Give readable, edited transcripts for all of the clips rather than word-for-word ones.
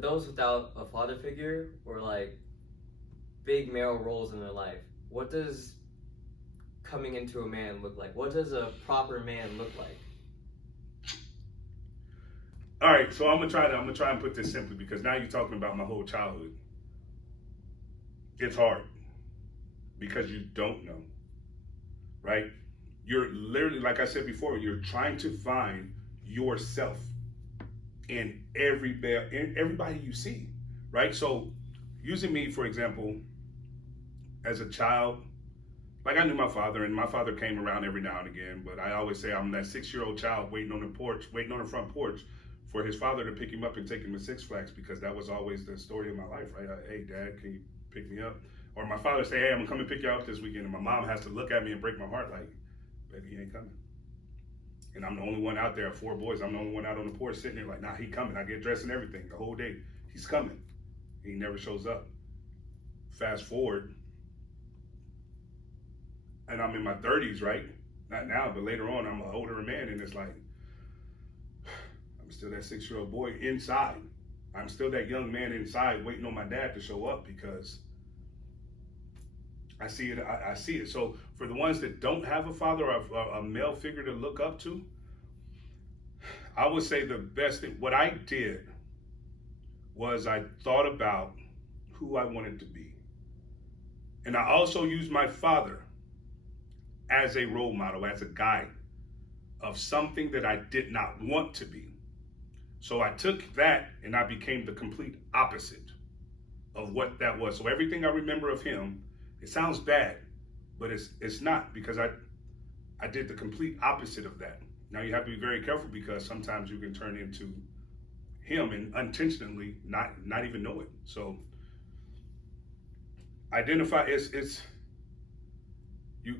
Those without a father figure or like big male roles in their life, what does coming into a man look like? What does a proper man look like? All right, so I'm gonna try and put this simply because now you're talking about my whole childhood. It's hard because you don't know, right? You're literally, like I said before, you're trying to find yourself in in everybody you see, right? So, using me for example, as a child, like I knew my father, and my father came around every now and again. But I always say I'm that 6 year old child waiting on the porch, waiting on the front porch, for his father to pick him up and take him to Six Flags because that was always the story of my life, right? Hey, Dad, can you pick me up? Or my father say, Hey, I'm gonna come and pick you up this weekend, and my mom has to look at me and break my heart, like, baby, he ain't coming. And I'm the only one out there, 4 boys. I'm the only one out on the porch sitting there, like, nah, he coming. I get dressed and everything the whole day. He's coming. He never shows up. Fast forward, and I'm in my 30s, right? Not now, but later on, I'm an older man, and it's like, I'm still that 6 year old boy inside. I'm still that young man inside waiting on my dad to show up because I see it. I see it. So for the ones that don't have a father or a male figure to look up to, I would say the best thing, what I did was I thought about who I wanted to be. And I also used my father as a role model, as a guide of something that I did not want to be. So I took that and I became the complete opposite of what that was. So everything I remember of him, it sounds bad, but it's not, because I did the complete opposite of that. Now you have to be very careful because sometimes you can turn into him and unintentionally not even know it. So identify, it's you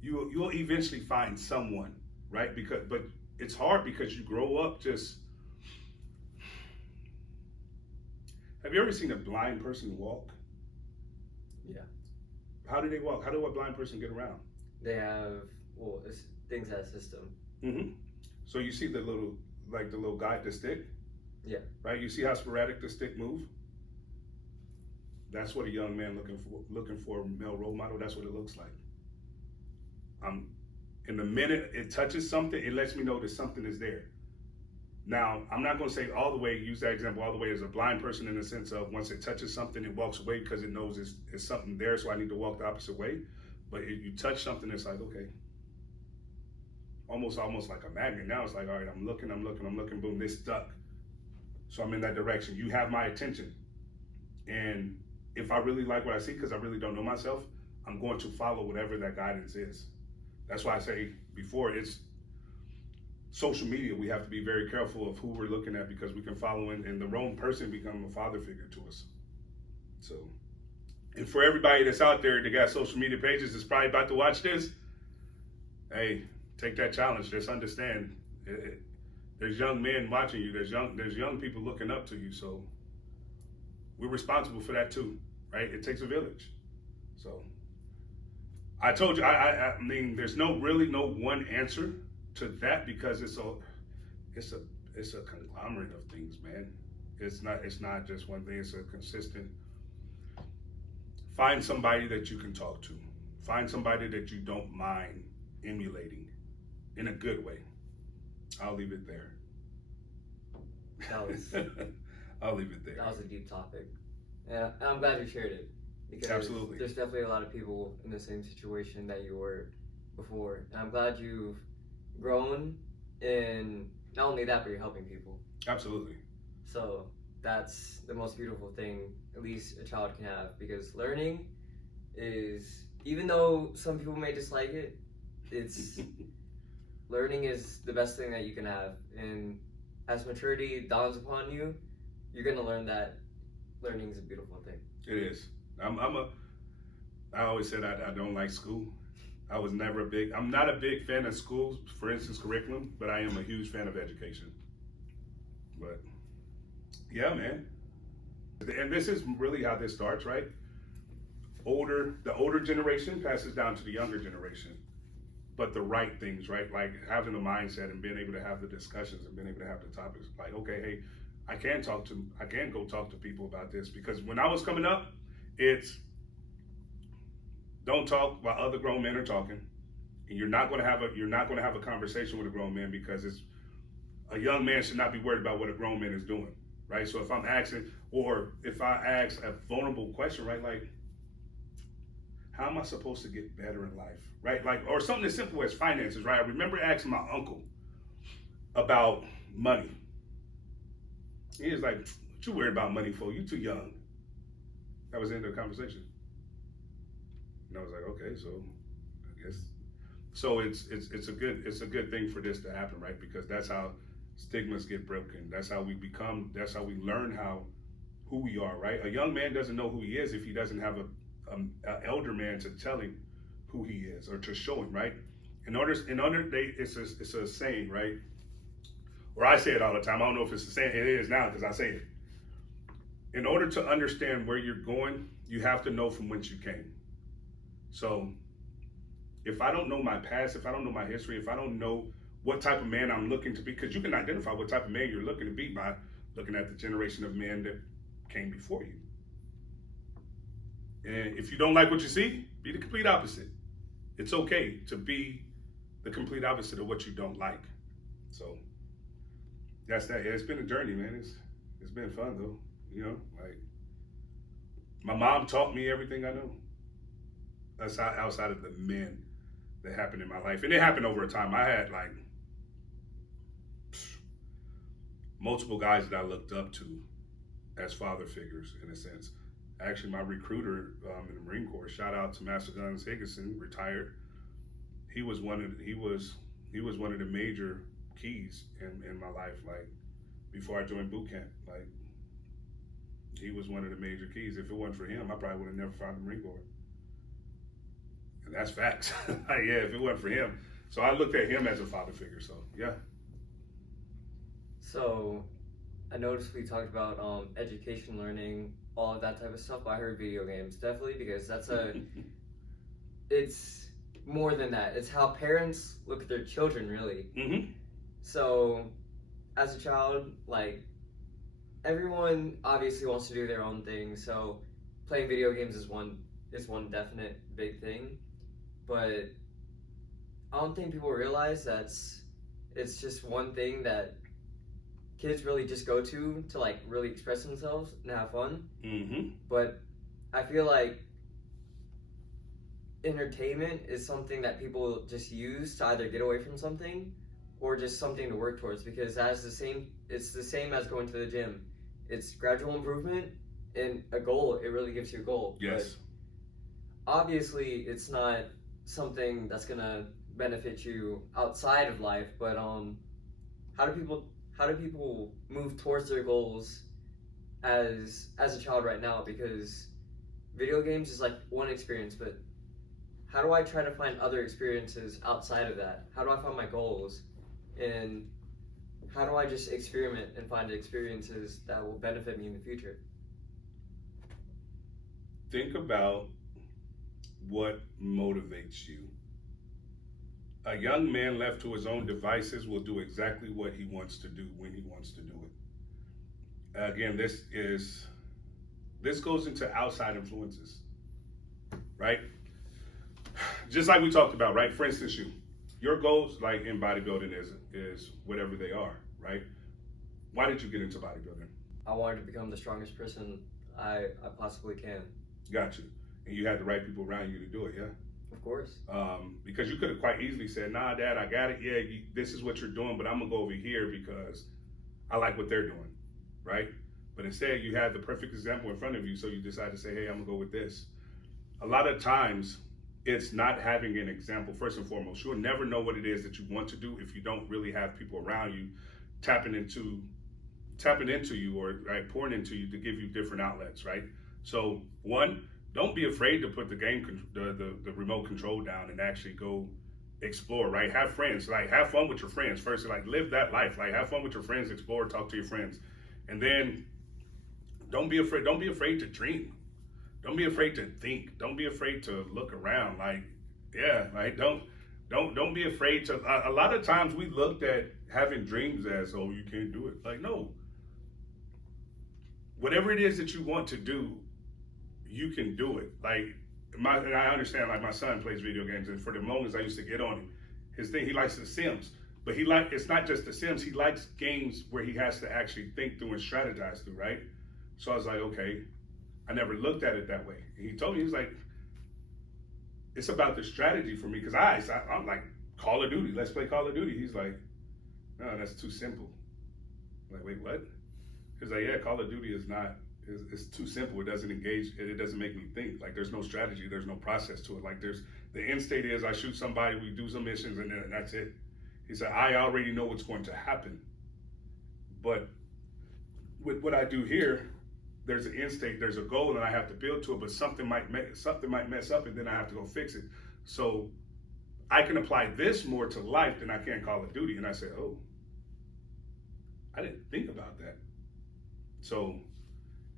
you'll eventually find someone, right? Because but it's hard because you grow up just. Have you ever seen a blind person walk? Yeah. How do they walk? How do a blind person get around? They have, well, it's things that system. Mm-hmm. So you see the little, like the little guide, the stick, Yeah. right? You see how sporadic the stick move. That's what a young man looking for a male role model. That's what it looks like. In the minute it touches something, it lets me know that something is there. Now, I'm not going to say all the way, use that example all the way as a blind person in the sense of once it touches something, it walks away because it knows it's something there, so I need to walk the opposite way. But if you touch something, it's like, okay, almost like a magnet. Now it's like, all right, I'm looking, boom, this stuck. So I'm in that direction. You have my attention. And if I really like what I see, because I really don't know myself, I'm going to follow whatever that guidance is. That's why I say before, it's social media. We have to be very careful of who we're looking at because we can follow and the wrong person become a father figure to us. So, and for everybody that's out there that got social media pages that's probably about to watch this, hey, take that challenge. Just understand, there's young men watching you. There's young people looking up to you. So we're responsible for that too, right? It takes a village. So I told you, I mean, there's really no one answer to that because it's a conglomerate of things, man. It's not just one thing. It's a consistent. Find somebody that you can talk to. Find somebody that you don't mind emulating in a good way. I'll leave it there. That was I'll leave it there. that was a deep topic. Yeah, and I'm glad you shared it because Absolutely. there's definitely a lot of people in the same situation that you were before. And I'm glad you've grown in not only that, but you're helping people. Absolutely. So that's the most beautiful thing, at least a child can have, because learning is, even though some people may dislike it, it's learning is the best thing that you can have. And as maturity dawns upon you, you're gonna learn that learning is a beautiful thing. It is. I always said I don't like school. I'm not a big fan of schools, for instance, curriculum, but I am a huge fan of education. But yeah, man. And this is really how this starts, right? The older generation passes down to the younger generation, but the right things, right? Like having the mindset and being able to have the discussions and being able to have the topics. Like, okay, hey, I can go talk to people about this, because when I was coming up, it's don't talk while other grown men are talking. And you're not going to have a conversation with a grown man, because it's a young man should not be worried about what a grown man is doing, right? So if I'm asking, or if I ask a vulnerable question, right, like, how am I supposed to get better in life, right? Like, or something as simple as finances, right? I remember asking my uncle about money. He was like, "What you worried about money for? You too young." That was the end of the conversation. And I was like, okay, so I guess. So it's a good thing for this to happen, right? Because that's how stigmas get broken. That's how we learn who we are, right? A young man doesn't know who he is if he doesn't have an elder man to tell him who he is, or to show him, right? It's a saying, right? Or I say it all the time. I don't know if it's the saying. It is now, because I say it. In order to understand where you're going, you have to know from whence you came. So if I don't know my past, if I don't know my history, if I don't know what type of man I'm looking to be, because you can identify what type of man you're looking to be by looking at the generation of men that came before you. And if you don't like what you see, be the complete opposite. It's okay to be the complete opposite of what you don't like. So that's that. Yeah, it's been a journey, man. It's been fun though. You know, like, my mom taught me everything I know. That's outside of the men that happened in my life. And it happened over a time. I had like multiple guys that I looked up to as father figures, in a sense. Actually, my recruiter in the Marine Corps, shout out to Master Guns Higginson, retired. He was one of the major keys in my life. Like, before I joined boot camp, like, he was one of the major keys. If it wasn't for him, I probably would have never found the Marine Corps. And that's facts. Like, yeah, if it wasn't for him. So I looked at him as a father figure. So yeah. So I noticed we talked about education, learning, all of that type of stuff. But I heard video games, definitely, because that's it's more than that. It's how parents look at their children, really. Mm-hmm. So as a child, like, everyone obviously wants to do their own thing. So playing video games is one definite big thing. But I don't think people realize it's just one thing that kids really just go to like really express themselves and have fun. Mm-hmm. But I feel like entertainment is something that people just use to either get away from something or just something to work towards, because it's the same as going to the gym. It's gradual improvement and a goal. It really gives you a goal. Yes. But obviously, it's not something that's gonna benefit you outside of life. But how do people move towards their goals as a child right now? Because video games is like one experience, but how do I try to find other experiences outside of that? How do I find my goals? And how do I just experiment and find experiences that will benefit me in the future? Think about what motivates you. A young man left to his own devices will do exactly what he wants to do when he wants to do it. Again, this goes into outside influences, right? Just like we talked about, right? For instance, your goals, like in bodybuilding, is whatever they are, right? Why did you get into bodybuilding? I wanted to become the strongest person I possibly can. Got you. And you had the right people around you to do it, yeah? Of course. Because you could have quite easily said, nah, Dad, I got it. Yeah, this is what you're doing, but I'm going to go over here because I like what they're doing, right? But instead, you had the perfect example in front of you, so you decided to say, hey, I'm going to go with this. A lot of times, it's not having an example, first and foremost. You'll never know what it is that you want to do if you don't really have people around you tapping into you, or right, pouring into you to give you different outlets, right? So one, don't be afraid to put the remote control down and actually go explore, right? Have friends, like have fun with your friends first, like live that life, like have fun with your friends, explore, talk to your friends. And then don't be afraid to dream. Don't be afraid to think. Don't be afraid to look around. Like, yeah, like don't be afraid to. A lot of times we looked at having dreams as, oh, you can't do it. Like, no, whatever it is that you want to do, you can do it. Like and I understand, like my son plays video games, and for the longest I used to get on him. His thing, he likes The Sims, but it's not just The Sims. He likes games where he has to actually think through and strategize through, right? So I was like, okay, I never looked at it that way. And he told me, he was like, it's about the strategy for me, because I'm like, Call of Duty, let's play Call of Duty. He's like, no, that's too simple. I'm like, wait, what? He's like, yeah, Call of Duty is not. It's too simple. It doesn't engage. It doesn't make me think. Like, there's no strategy. There's no process to it. Like, the end state is I shoot somebody, we do some missions, and then that's it. He said, I already know what's going to happen. But with what I do here, there's an end state, there's a goal, and I have to build to it. But something might mess up, and then I have to go fix it. So I can apply this more to life than I can Call of Duty. And I said, oh, I didn't think about that. So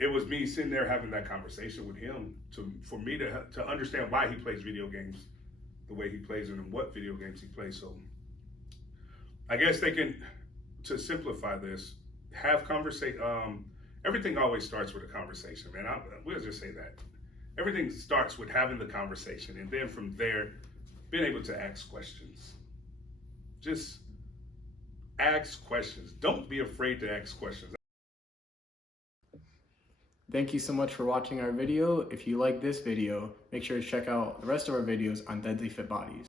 it was me sitting there having that conversation with him for me to understand why he plays video games the way he plays them and what video games he plays. So I guess they can, to simplify this, have conversation. Everything always starts with a conversation, man. We'll just say that. Everything starts with having the conversation, and then from there, being able to ask questions. Just ask questions. Don't be afraid to ask questions. Thank you so much for watching our video. If you like this video, make sure to check out the rest of our videos on Deadly Fit Bodies.